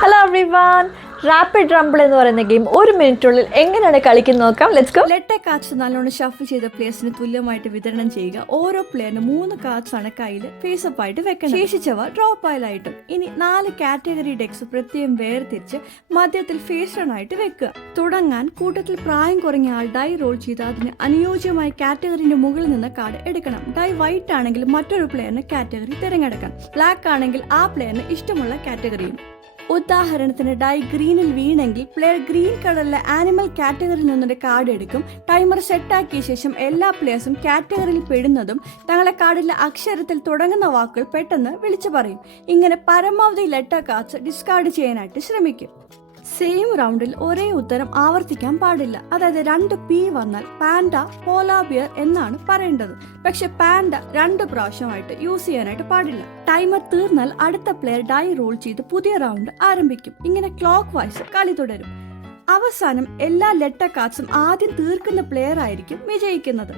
Hello everyone, rapid rumble എന്ന് പറയുന്ന game 1 മിനിറ്റുള്ളിൽ എങ്ങനെയാണ് കളിക്കുന്നത് നോക്കാം. Let's go. ലെറ്റർ കാർഡ്സ് നല്ലോണം ഷഫിൾ ചെയ്ത പ്ലേയേഴ്സിന് തുല്യമായിട്ട് വിതരണം ചെയ്യുക. ഓരോ പ്ലെയറിന് 3 കാർഡ്സ് ആണ് കയ്യിൽ ഫേസ് അപ്പ് ആയിട്ട് വെക്കണം. ശേഷിച്ചവ ഡ്രോപ്പ് പൈലായിട്ടും. ഇനി 4 കാറ്റഗറി ഡെക്സ് പ്രത്യേകം വേർതിരിച്ച് മധ്യത്തിൽ ഫേസ് റൺ ആയിട്ട് വെക്കുക. തുടങ്ങാൻ കൂട്ടത്തിൽ പ്രായം കുറഞ്ഞ ആൾ ഡൈ റോൾ ചെയ്ത് അതിന് അനുയോജ്യമായ കാറ്റഗറിന്റെ മുകളിൽ നിന്ന് കാർഡ് എടുക്കണം. ഡൈ വൈറ്റ് ആണെങ്കിൽ മറ്റൊരു പ്ലെയറിന് കാറ്റഗറി തിരഞ്ഞെടുക്കാം. ബ്ലാക്ക് ആണെങ്കിൽ ആ പ്ലെയറിന് ഇഷ്ടമുള്ള കാറ്റഗറിയും. ഉദാഹരണത്തിന് ഡൈ ഗ്രീനിൽ വീണെങ്കിൽ പ്ലെയർ ഗ്രീൻ കളറിലെ ആനിമൽ കാറ്റഗറിയിൽ നിന്നൊരു കാർഡ് എടുക്കും. ടൈമർ സെറ്റാക്കിയ ശേഷം എല്ലാ പ്ലെയേഴ്സും കാറ്റഗറിയിൽ പെടുന്നതും തങ്ങളുടെ കാർഡിലെ അക്ഷരത്തിൽ തുടങ്ങുന്ന വാക്കുകൾ പെട്ടെന്ന് വിളിച്ചു പറയും. ഇങ്ങനെ പരമാവധി ലെറ്റർ കാർഡ്സ് ഡിസ്കാർഡ് ചെയ്യാനായിട്ട് ശ്രമിക്കും. സെയിം റൗണ്ടിൽ ഒരേ ഉത്തരം ആവർത്തിക്കാൻ പാടില്ല. അതായത് 2 P വന്നാൽ പാൻഡ, പോലാബിയർ എന്നാണ് പറയേണ്ടത്. പക്ഷെ പാൻഡ 2 പ്രാവശ്യമായിട്ട് യൂസ് ചെയ്യാനായിട്ട് പാടില്ല. ടൈമർ തീർന്നാൽ അടുത്ത പ്ലെയർ ഡൈ റോൾ ചെയ്ത് പുതിയ റൗണ്ട് ആരംഭിക്കും. ഇങ്ങനെ ക്ലോക്ക് വൈസ് കളി തുടരും. അവസാനം എല്ലാ ലെറ്റർ കാർഡ്സും ആദ്യം തീർക്കുന്ന പ്ലെയർ ആയിരിക്കും വിജയിക്കുന്നത്.